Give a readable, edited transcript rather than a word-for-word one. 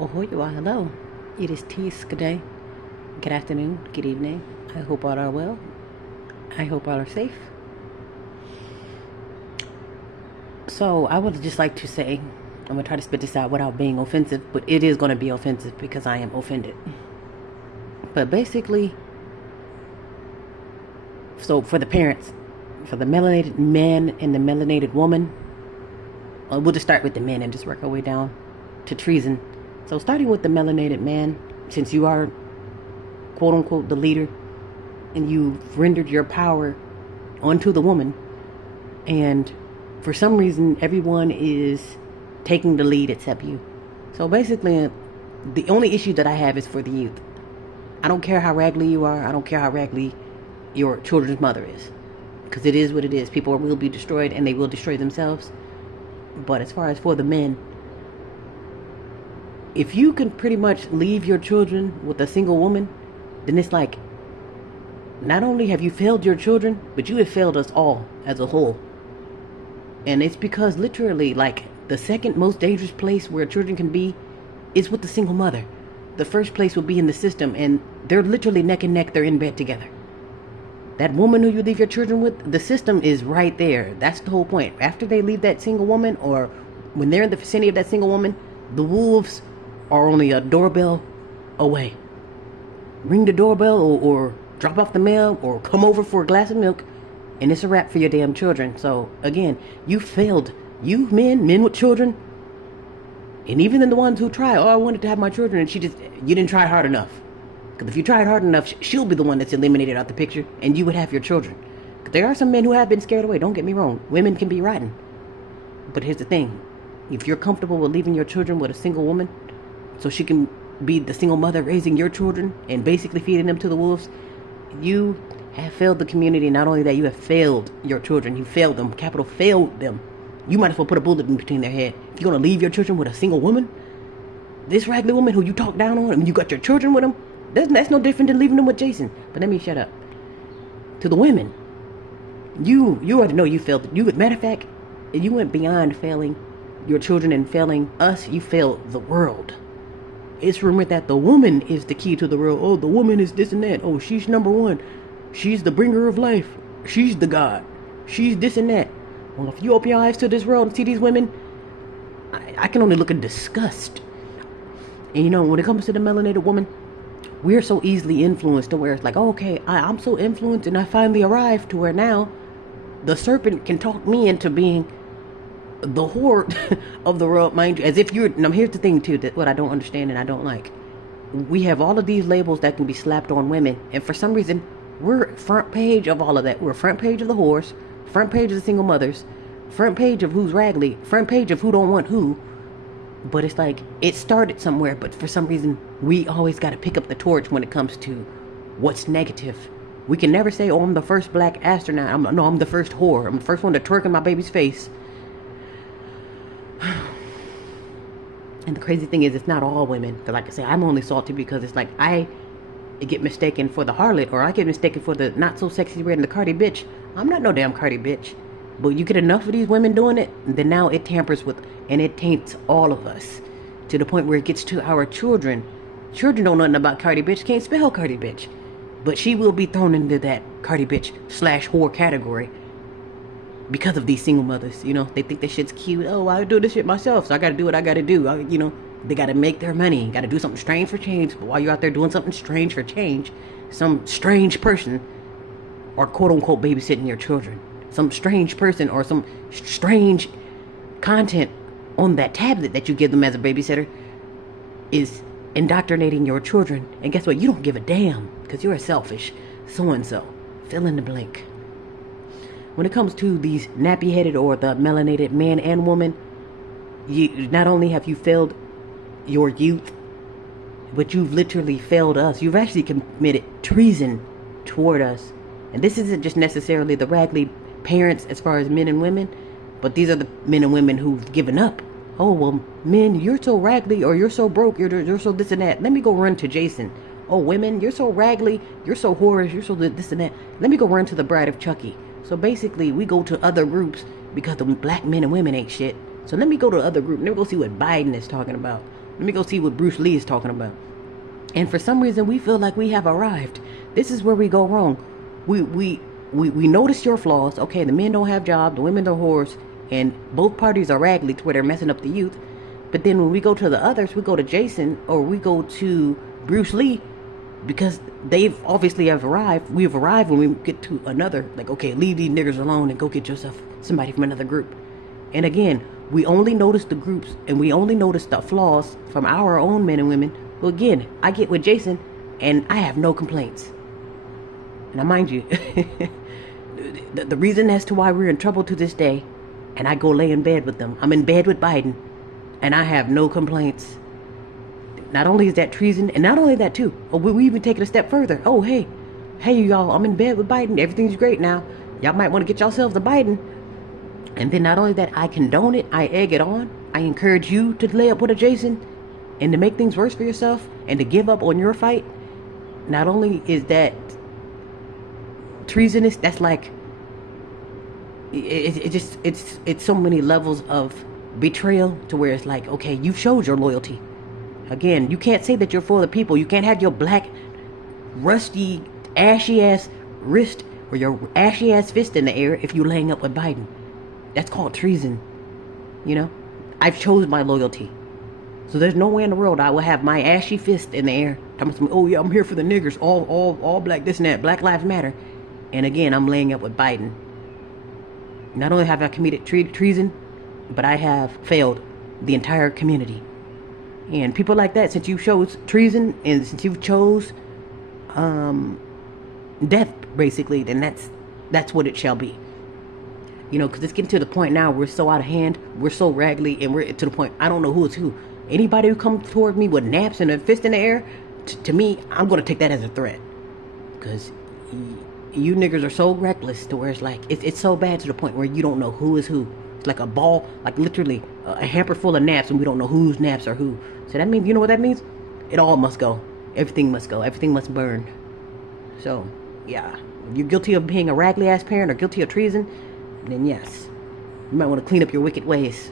Ahoy, hello. It is Tis. Good day, good afternoon, good evening. I hope all are well. I hope all are safe. So, I would just like to say, I'm going to try to spit this out without being offensive, but it is going to be offensive because I am offended. But basically, so for the parents, for the melanated man and the melanated woman, we'll just start with the men and just work our way down to treason. So, starting with the melanated man, since you are quote unquote the leader and you've rendered your power onto the woman, and for some reason everyone is taking the lead except you. So basically, the only issue that I have is for the youth. I don't care how raggedy you are. I don't care how raggedy your children's mother is, because it is what it is. People will be destroyed and they will destroy themselves. But as far as for the men, if you can pretty much leave your children with a single woman, then it's like, not only have you failed your children, but you have failed us all as a whole. And it's because literally, like, the second most dangerous place where children can be is with the single mother. The first place will be in the system, and they're literally neck and neck. They're in bed together. That woman who you leave your children with, the system is right there. That's the whole point. After they leave that single woman, or when they're in the vicinity of that single woman, the wolves are only a doorbell away. Ring the doorbell, or drop off the mail, or come over for a glass of milk, and it's a wrap for your damn children. So again, you failed. You men with children, and even the ones who try, oh, I wanted to have my children, and you didn't try hard enough. Because if you tried hard enough, she'll be the one that's eliminated out the picture, and you would have your children. There are some men who have been scared away, don't get me wrong. Women can be rotten. But here's the thing. If you're comfortable with leaving your children with a single woman, so she can be the single mother raising your children and basically feeding them to the wolves, you have failed the community. Not only that, you have failed your children. You failed them. Capital failed them. You might as well put a bullet in between their head. If you're going to leave your children with a single woman, this raggedy woman who you talk down on, and you got your children with them, that's no different than leaving them with Jason. But let me shut up. To the women, you already know you failed. Matter of fact, you went beyond failing your children and failing us. You failed the world. It's rumored that the woman is the key to the world. Oh, the woman is this and that. Oh, she's number one. She's the bringer of life. She's the God. She's this and that. Well, if you open your eyes to this world and see these women, I can only look in disgust. And you know, when it comes to the melanated woman, we're so easily influenced to where it's like, oh, okay, I'm so influenced, and I finally arrived to where now the serpent can talk me into being the whore of the world, mind you. As if you're. Now, here's the thing too, that what I don't understand and I don't like. We have all of these labels that can be slapped on women, and for some reason, we're front page of all of that. We're front page of the whores, front page of the single mothers, front page of who's raggedy, front page of who don't want who. But it's like, it started somewhere, but for some reason, we always got to pick up the torch when it comes to what's negative. We can never say, oh, I'm the first black astronaut. I'm the first whore. I'm the first one to twerk in my baby's face. And the crazy thing is, it's not all women. Because like I say, I'm only salty because it's like, I get mistaken for the harlot, or I get mistaken for the not so sexy red and the Cardi bitch. I'm not no damn Cardi bitch. But you get enough of these women doing it, then now it tampers with, and it taints all of us. To the point where it gets to our children. Children don't know nothing about Cardi bitch, can't spell Cardi bitch. But she will be thrown into that Cardi bitch / whore category. Because of these single mothers, you know, they think that shit's cute. Oh, I do this shit myself, so I gotta do what I gotta do. You know, they gotta make their money, gotta do something strange for change. But while you're out there doing something strange for change, some strange person, or quote unquote babysitting your children, some strange person or some strange content on that tablet that you give them as a babysitter is indoctrinating your children. And guess what? You don't give a damn because you're a selfish so-and-so. Fill in the blank. When it comes to these nappy-headed or the melanated man and woman, you not only have you failed your youth, but you've literally failed us. You've actually committed treason toward us. And this isn't just necessarily the raggedy parents as far as men and women, but these are the men and women who've given up. Oh, well, men, you're so raggedy, or you're so broke, you're so this and that. Let me go run to Jason. Oh, women, you're so raggedy, you're so whorish, you're so this and that. Let me go run to the Bride of Chucky. So basically, we go to other groups because the black men and women ain't shit. So let me go to other group. Let me go see what Biden is talking about. Let me go see what Bruce Lee is talking about. And for some reason, we feel like we have arrived. This is where we go wrong. We notice your flaws. Okay, the men don't have jobs, the women are whores, and both parties are raggedy to where they're messing up the youth. But then when we go to the others, we go to Jason or we go to Bruce Lee, because they've obviously have arrived. We've arrived when we get to another, like, okay, leave these niggers alone and go get yourself somebody from another group. And again, we only notice the groups and we only notice the flaws from our own men and women. Well, again, I get with Jason and I have no complaints. Now, mind you, the reason as to why we're in trouble to this day, and I go lay in bed with them. I'm in bed with Biden, and I have no complaints. Not only is that treason, and not only that too, we even take it a step further. Oh, hey y'all, I'm in bed with Biden. Everything's great now. Y'all might want to get yourselves a Biden. And then not only that, I condone it, I egg it on. I encourage you to lay up with a Jason and to make things worse for yourself and to give up on your fight. Not only is that treasonous, that's like, it's so many levels of betrayal to where it's like, okay, you've showed your loyalty. Again, you can't say that you're for the people. You can't have your black, rusty, ashy ass wrist or your ashy ass fist in the air if you're laying up with Biden. That's called treason. You know, I've chose my loyalty. So there's no way in the world I will have my ashy fist in the air. Oh yeah, I'm here for the niggers. All black, this and that. Black Lives Matter. And again, I'm laying up with Biden. Not only have I committed treason, but I have failed the entire community. And people like that, since you chose treason and since you chose death, basically, then that's what it shall be. You know, because it's getting to the point now, we're so out of hand, we're so raggedy, and we're to the point, I don't know who is who. Anybody who comes toward me with naps and a fist in the air, to me, I'm going to take that as a threat. Because you niggers are so reckless to where it's like, it's so bad to the point where you don't know who is who. It's like a ball, like literally a hamper full of naps, and we don't know whose naps are who. So that means, you know what that means? It all must go. Everything must go. Everything must burn. So, yeah. If you're guilty of being a raggedy ass parent or guilty of treason, then yes, you might want to clean up your wicked ways.